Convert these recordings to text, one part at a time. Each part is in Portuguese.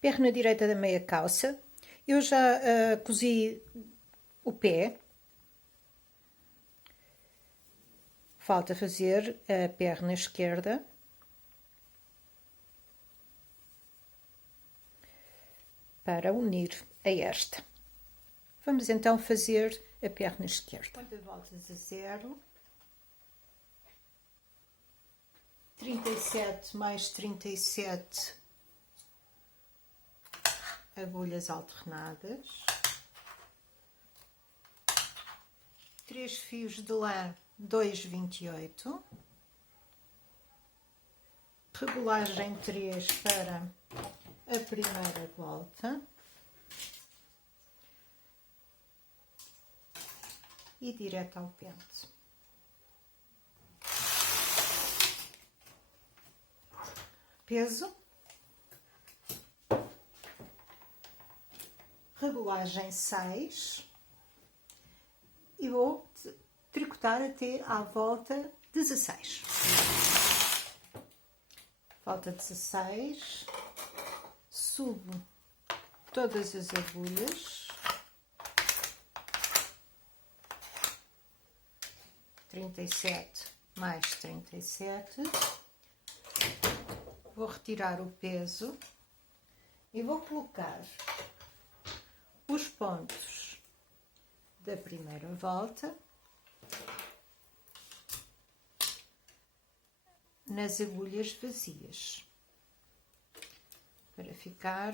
Perna direita da meia calça. Eu já cozi o pé. Falta fazer a perna esquerda. Para unir a esta. Vamos então fazer a perna esquerda. Conta voltas a 0. 37 mais 37 agulhas alternadas, 3 fios de lã 2,28, regulagem 3 para a primeira volta e direto ao pente. Peso, regulagem 6 e vou tricotar até à volta 16. Volta 16, subo todas as agulhas, 37 mais 37. Vou retirar o peso e vou colocar os pontos da primeira volta nas agulhas vazias, para ficar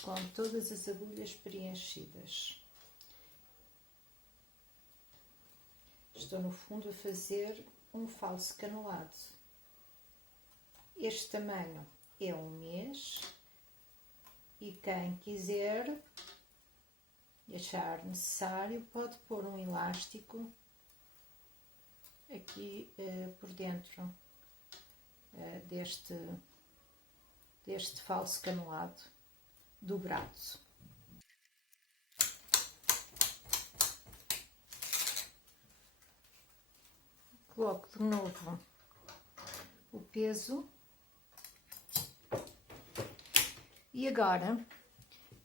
com todas as agulhas preenchidas. Estou no fundo a fazer um falso canelado. Este tamanho é 1 mês e quem quiser e achar necessário pode pôr um elástico aqui por dentro deste falso canelado dobrado. Coloco de novo o peso. E agora,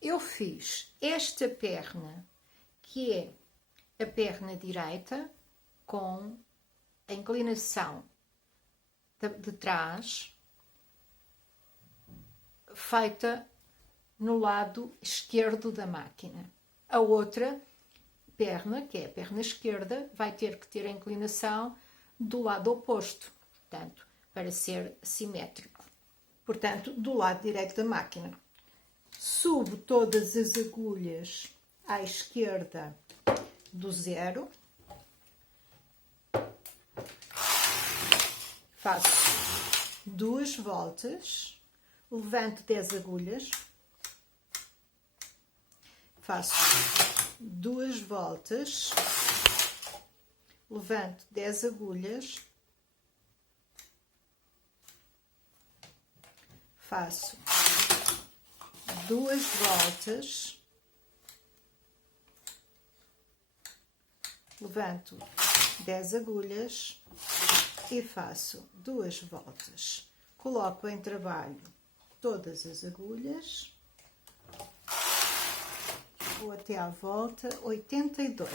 eu fiz esta perna, que é a perna direita, com a inclinação de trás, feita no lado esquerdo da máquina. A outra perna, que é a perna esquerda, vai ter que ter a inclinação do lado oposto, portanto, para ser simétrico. Portanto, do lado direito da máquina. Subo todas as agulhas à esquerda do 0. Faço 2 voltas, levanto 10 agulhas. Faço 2 voltas, levanto 10 agulhas. Faço 2 voltas, levanto 10 agulhas e faço 2 voltas. Coloco em trabalho todas as agulhas, vou até à volta 82.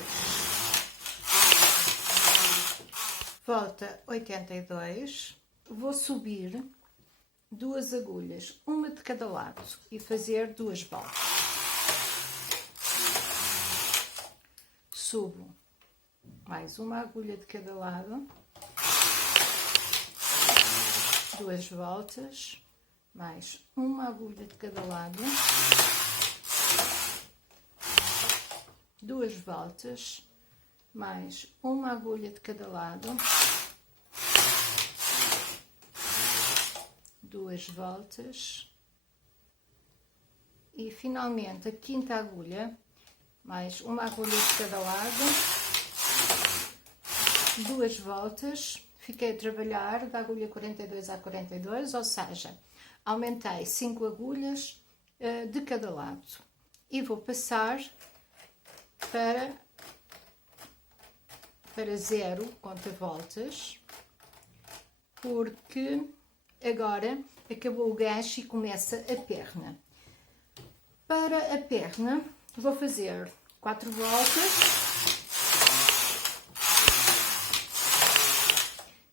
Volta 82, vou subir 2 agulhas, uma de cada lado, e fazer 2 voltas. Subo mais uma agulha de cada lado, 2 voltas, mais uma agulha de cada lado, 2 voltas, mais uma agulha de cada lado, 2 voltas e finalmente a quinta agulha, mais uma agulha de cada lado, 2 voltas. Fiquei a trabalhar da agulha 42 a 42, ou seja, aumentei 5 agulhas de cada lado e vou passar para 0 conta voltas, porque agora acabou o gancho e começa a perna. Para a perna, vou fazer 4 voltas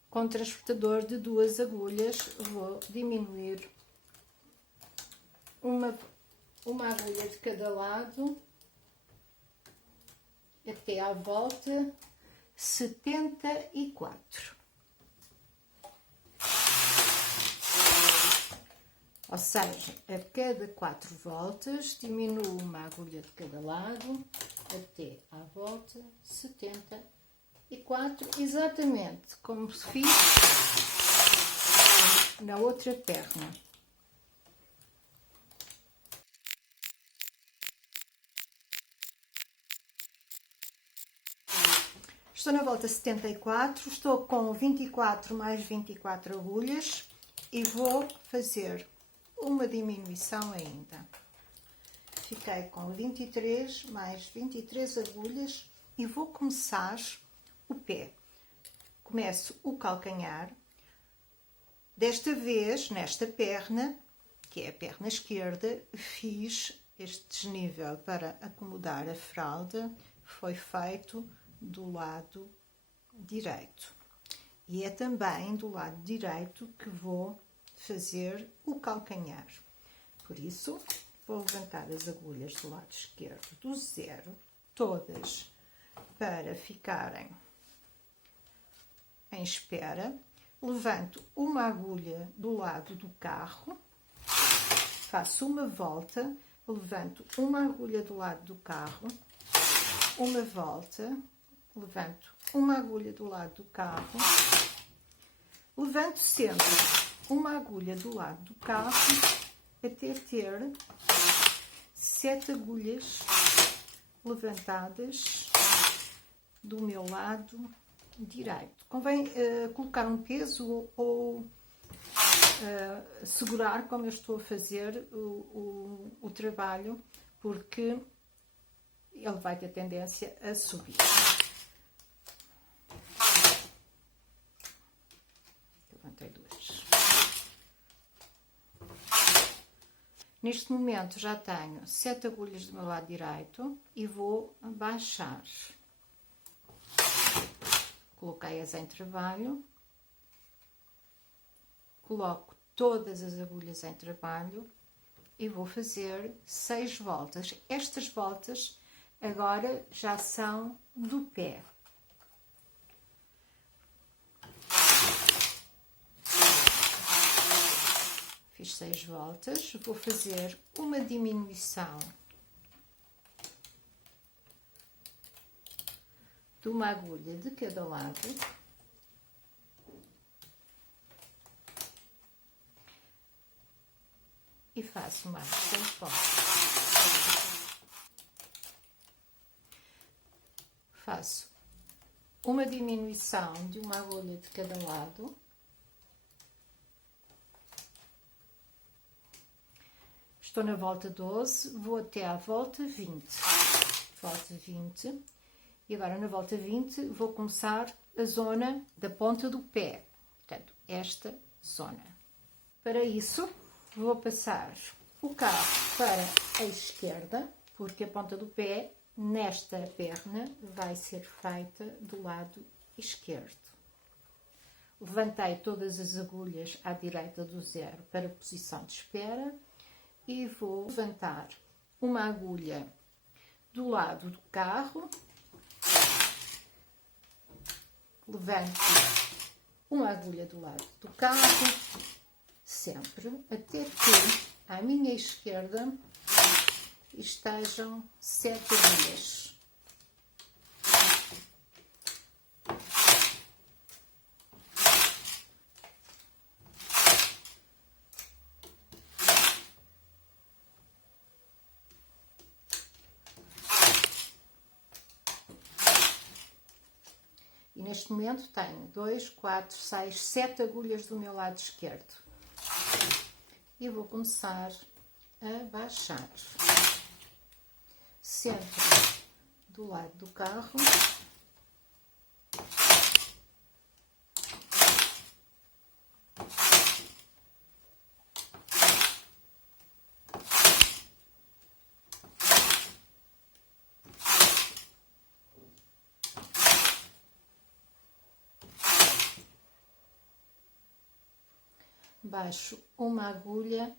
com transportador de 2 agulhas. Vou diminuir uma agulha de cada lado até à volta 74. Ou seja, a cada 4 voltas diminuo uma agulha de cada lado até à volta 74, exatamente como se fiz na outra perna. Estou na volta 74, estou com 24 mais 24 agulhas e vou fazer uma diminuição ainda. Fiquei com 23 mais 23 agulhas e vou começar o pé. Começo o calcanhar. Desta vez, nesta perna, que é a perna esquerda, fiz este desnível para acomodar a fralda, foi feito do lado direito. E é também do lado direito que vou fazer o calcanhar. Por isso, vou levantar as agulhas do lado esquerdo do 0, todas para ficarem em espera. Levanto uma agulha do lado do carro, faço uma volta, levanto uma agulha do lado do carro, uma volta, levanto uma agulha do lado do carro, levanto sempre uma agulha do lado do carro até ter 7 agulhas levantadas do meu lado direito. Convém colocar um peso ou segurar, como eu estou a fazer o trabalho, porque ele vai ter tendência a subir. Levantei 2. Neste momento já tenho 7 agulhas do meu lado direito e vou baixar. Coloquei-as em trabalho, coloco todas as agulhas em trabalho e vou fazer 6 voltas. Estas voltas agora já são do pé. Fiz 6 voltas, vou fazer uma diminuição de uma agulha de cada lado. E faço mais 6 voltas. Faço uma diminuição de uma agulha de cada lado. Estou na volta 12, vou até à volta 20. Volta 20. E agora na volta 20 vou começar a zona da ponta do pé. Portanto, esta zona. Para isso, vou passar o carro para a esquerda, porque a ponta do pé, nesta perna, vai ser feita do lado esquerdo. Levantei todas as agulhas à direita do 0 para a posição de espera e vou levantar uma agulha do lado do carro, levanto uma agulha do lado do carro, sempre até que à minha esquerda estejam 7 agulhas. E neste momento tenho 2, 4, 6, 7 agulhas do meu lado esquerdo. E vou começar a baixar. Sempre do lado do carro. baixo uma agulha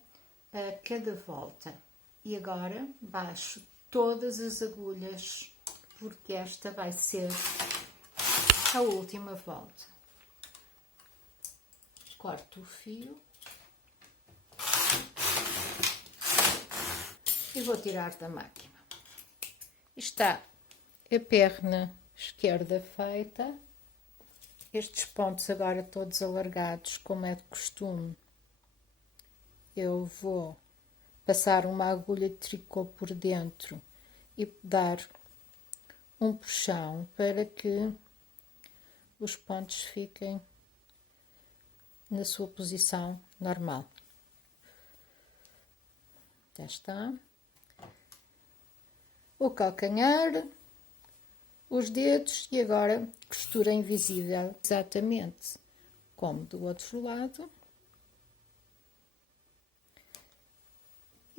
a cada volta. E agora baixo todas as agulhas, porque esta vai ser a última volta. Corto o fio e vou tirar da máquina. Está a perna esquerda feita. Estes pontos agora todos alargados, como é de costume, eu vou passar uma agulha de tricô por dentro e dar um puxão para que os pontos fiquem na sua posição normal. Já está. O calcanhar, os dedos e agora costura invisível, exatamente como do outro lado.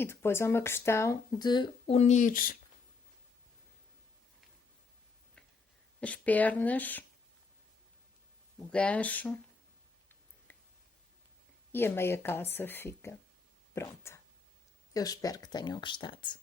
E depois é uma questão de unir as pernas, o gancho e a meia calça fica pronta. Eu espero que tenham gostado.